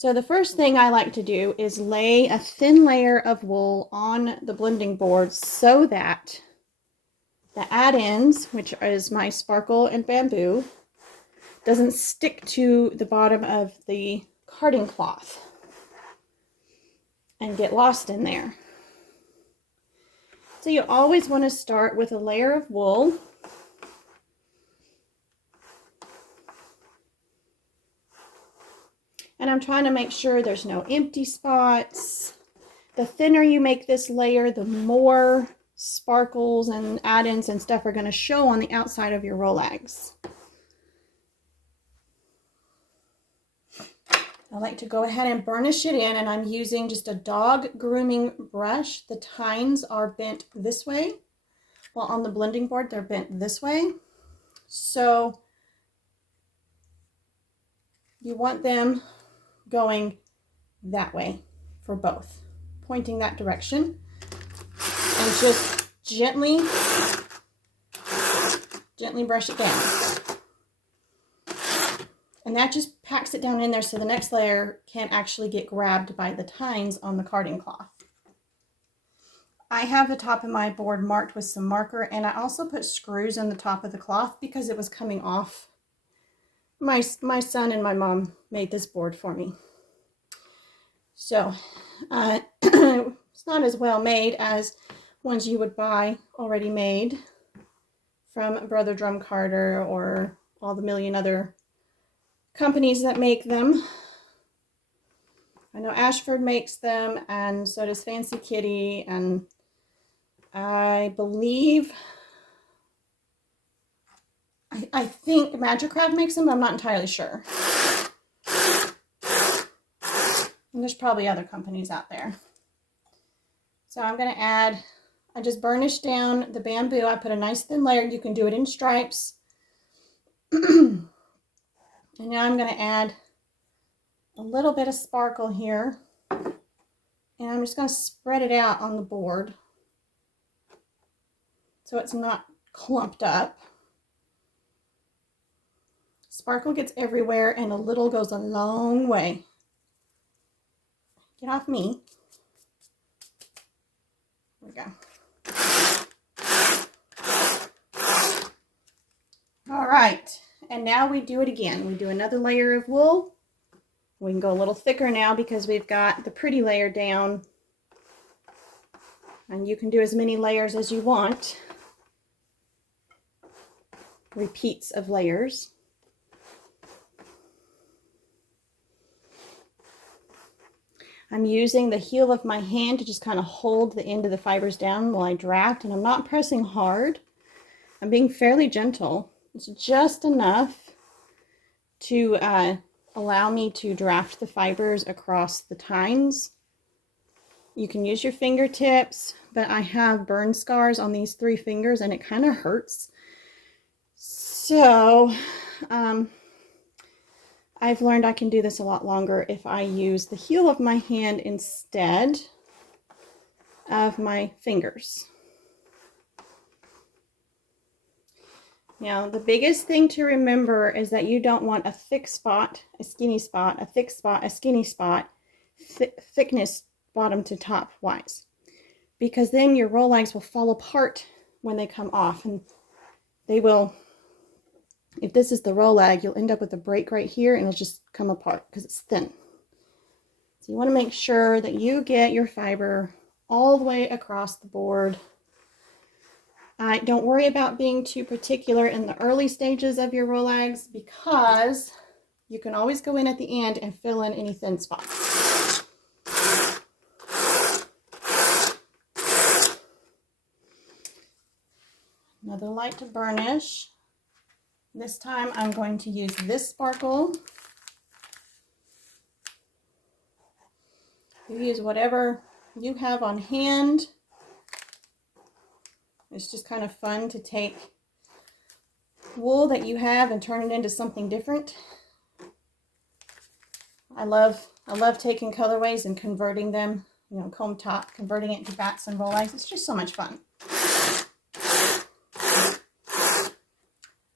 So the first thing I like to do is lay a thin layer of wool on the blending board so that the add-ins, which is my sparkle and bamboo, doesn't stick to the bottom of the carding cloth and get lost in there. So you always want to start with a layer of wool. And I'm trying to make sure there's no empty spots. The thinner you make this layer, the more sparkles and add-ins and stuff are going to show on the outside of your Rolags. I like to go ahead and burnish it in, and I'm using just a dog grooming brush. The tines are bent this way, while on the blending board they're bent this way. So you want them going that way for both, pointing that direction, and just gently brush it down. And that just packs it down in there so the next layer can't actually get grabbed by the tines on the carding cloth. I have the top of my board marked with some marker, and I also put screws in the top of the cloth because it was coming off. My son and my mom made this board for me. So it's not as well made as ones you would buy already made from Brother Drum Carter or all the million other companies that make them. I know Ashford makes them, and so does Fancy Kitty, and I believe, I think Magic Craft makes them, but I'm not entirely sure. And there's probably other companies out there. So I'm going to add, I just burnished down the bamboo. I put a nice thin layer. You can do it in stripes. And now I'm going to add a little bit of sparkle here. And I'm just going to spread it out on the board so it's not clumped up. Sparkle gets everywhere, and a little goes a long way. Get off me. There we go. All right, and now we do it again. We do another layer of wool. We can go a little thicker now because we've got the pretty layer down. And you can do as many layers as you want. Repeats of layers. I'm using the heel of my hand to just kind of hold the end of the fibers down while I draft, and I'm not pressing hard. I'm being fairly gentle. It's just enough to allow me to draft the fibers across the tines. You can use your fingertips, but I have burn scars on these 3 fingers and it kind of hurts. So I've learned I can do this a lot longer if I use the heel of my hand instead of my fingers. Now, the biggest thing to remember is that you don't want a thick spot, a skinny spot, a thick spot, a skinny spot, thickness bottom to top wise, because then your Rolags will fall apart when they come off, and they will. If this is the Rolag, you'll end up with a break right here and it'll just come apart because it's thin. So you want to make sure that you get your fiber all the way across the board. Don't worry about being too particular in the early stages of your Rolags because you can always go in at the end and fill in any thin spots. Another light to burnish. This time I'm going to use this sparkle. You use whatever you have on hand. It's just kind of fun to take wool that you have and turn it into something different. I love taking colorways and converting them, comb top, converting it into bats and Rolags. It's just so much fun.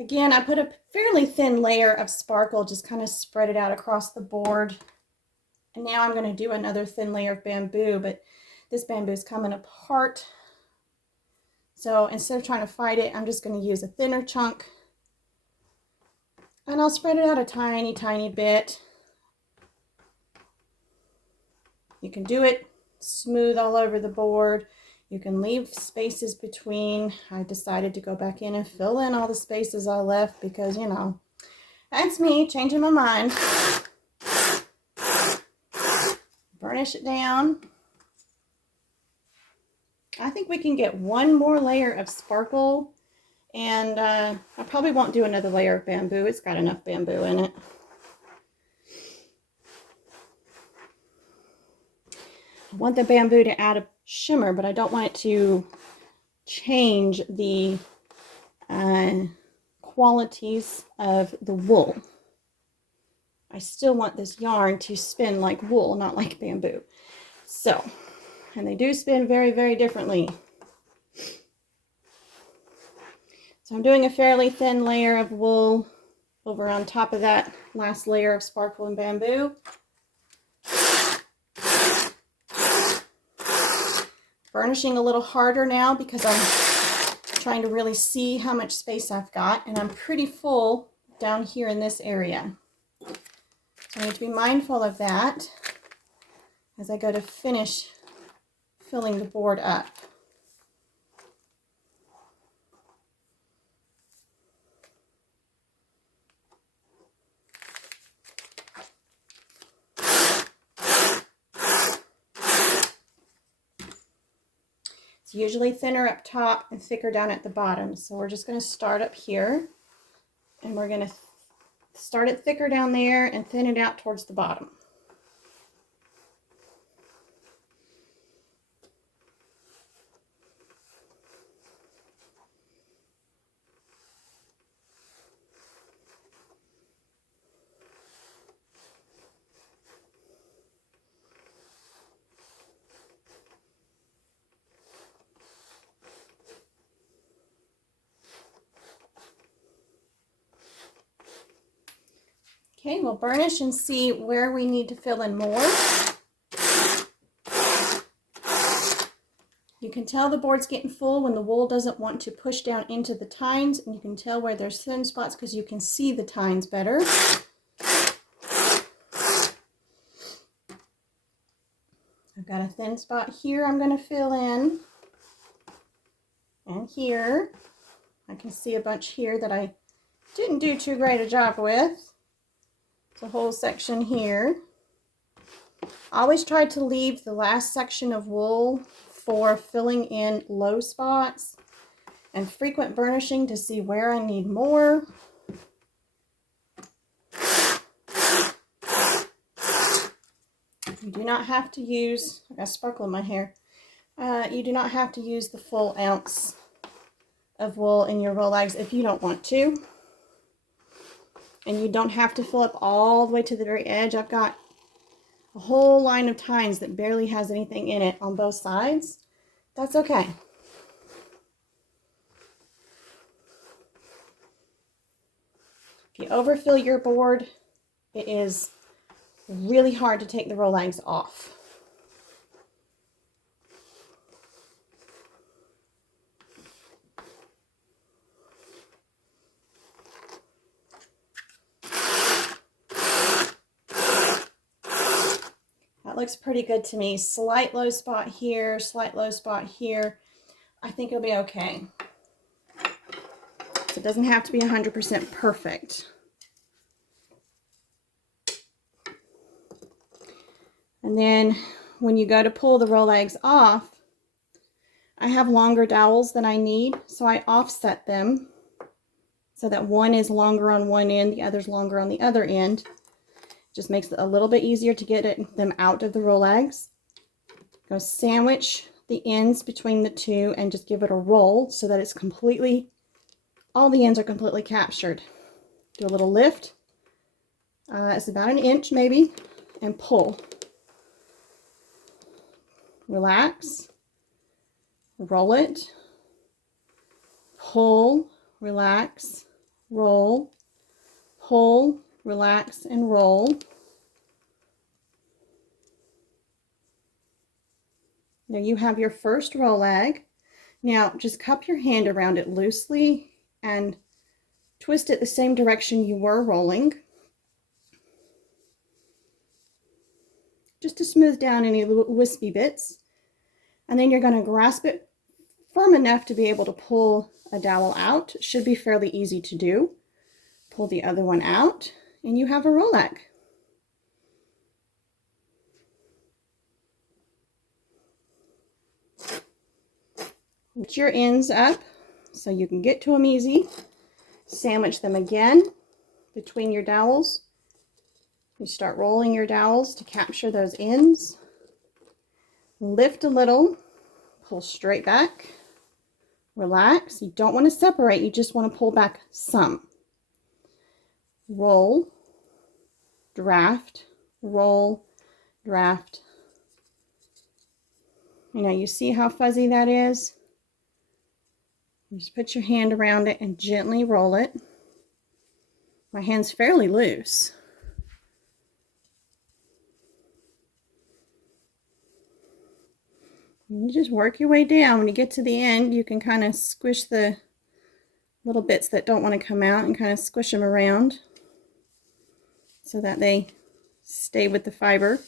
Again, I put a fairly thin layer of sparkle, just kind of spread it out across the board. And now I'm going to do another thin layer of bamboo, but this bamboo is coming apart. So instead of trying to fight it, I'm just going to use a thinner chunk. And I'll spread it out a tiny, tiny bit. You can do it smooth all over the board. You can leave spaces between. I decided to go back in and fill in all the spaces I left because, you know, that's me changing my mind. Burnish it down. I think we can get one more layer of sparkle, and I probably won't do another layer of bamboo. It's got enough bamboo in it. I want the bamboo to add a shimmer, but I don't want it to change the qualities of the wool. I still want this yarn to spin like wool, not like bamboo. So, and they do spin very, very differently. So I'm doing a fairly thin layer of wool over on top of that last layer of sparkle and bamboo. Burnishing a little harder now because I'm trying to really see how much space I've got, and I'm pretty full down here in this area. So I need to be mindful of that as I go to finish filling the board up. It's usually thinner up top and thicker down at the bottom. So we're just going to start up here, and we're going to start it thicker down there and thin it out towards the bottom. Okay, we'll burnish and see where we need to fill in more. You can tell the board's getting full when the wool doesn't want to push down into the tines, and you can tell where there's thin spots because you can see the tines better. I've got a thin spot here I'm going to fill in, and here. I can see a bunch here that I didn't do too great a job with. The whole section here. I always try to leave the last section of wool for filling in low spots and frequent burnishing to see where I need more. You do not have to use, I got sparkle in my hair, you do not have to use the full ounce of wool in your Rolags if you don't want to. And you don't have to fill up all the way to the very edge. I've got a whole line of tines that barely has anything in it on both sides. That's okay. If you overfill your board, it is really hard to take the Rolags off. That looks pretty good to me. Slight low spot here, slight low spot here. I think it'll be okay. So it doesn't have to be 100% perfect. And then when you go to pull the Rolags off, I have longer dowels than I need, so I offset them so that one is longer on one end, the other's longer on the other end. Just makes it a little bit easier to get them out of the Rolags. Go sandwich the ends between the two and just give it a roll so that it's completely, all the ends are completely captured. Do a little lift. It's about an inch maybe, and pull. Relax. Roll it. Pull. Relax. Roll. Pull. Relax and roll. There you have your first Rolag. Now just cup your hand around it loosely and twist it the same direction you were rolling, just to smooth down any little wispy bits. And then you're going to grasp it firm enough to be able to pull a dowel out. It should be fairly easy to do. Pull the other one out and you have a Rolag. Lift your ends up so you can get to them easy. Sandwich them again between your dowels. You start rolling your dowels to capture those ends. Lift a little, pull straight back, relax. You don't want to separate, you just want to pull back some. Roll, draft, roll, draft. You know, you see how fuzzy that is? You just put your hand around it and gently roll it. My hand's fairly loose. You just work your way down. When you get to the end, you can kind of squish the little bits that don't want to come out and kind of squish them around so that they stay with the fiber.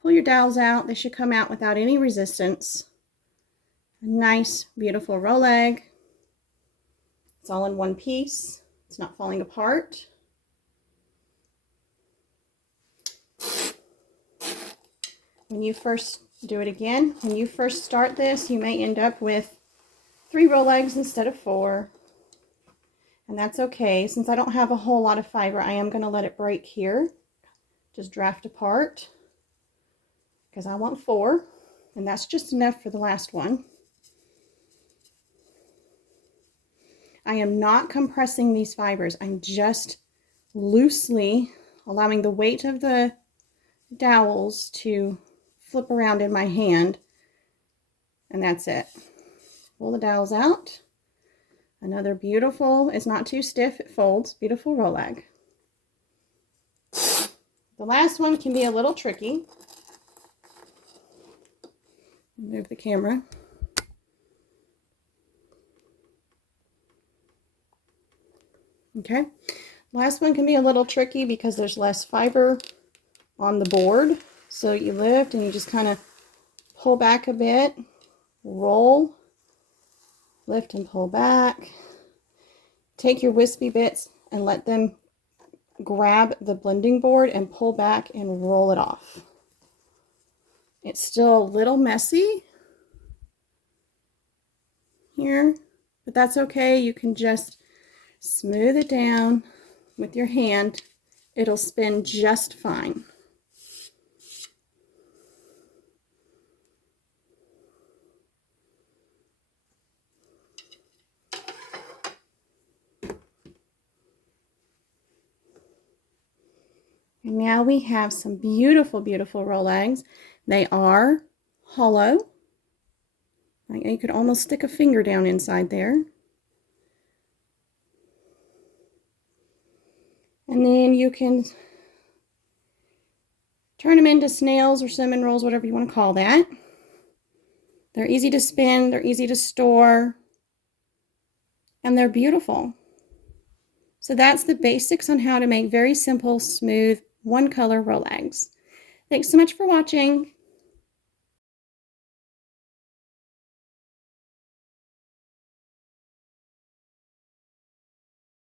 Pull your dowels out. They should come out without any resistance. A nice, beautiful Rolag. It's all in one piece. It's not falling apart. When you first do it again, when you first start this, you may end up with 3 Rolags instead of 4. And that's okay. Since I don't have a whole lot of fiber, I am going to let it break here. Just draft apart because I want 4. And that's just enough for the last one. I am not compressing these fibers. I'm just loosely allowing the weight of the dowels to flip around in my hand, and that's it. Pull the dowels out. Another beautiful, it's not too stiff, it folds, beautiful Rolag. The last one can be a little tricky. Move the camera. Okay, last one can be a little tricky because there's less fiber on the board. So you lift and you just kind of pull back a bit, roll, lift and pull back. Take your wispy bits and let them grab the blending board and pull back and roll it off. It's still a little messy here, but that's okay. You can just smooth it down with your hand. It'll spin just fine. And now we have some beautiful, beautiful Rolags. They are hollow. You could almost stick a finger down inside there. And then you can turn them into snails or cinnamon rolls, whatever you want to call that. They're easy to spin, they're easy to store, and they're beautiful. So that's the basics on how to make very simple, smooth, one color Rolags. Thanks so much for watching.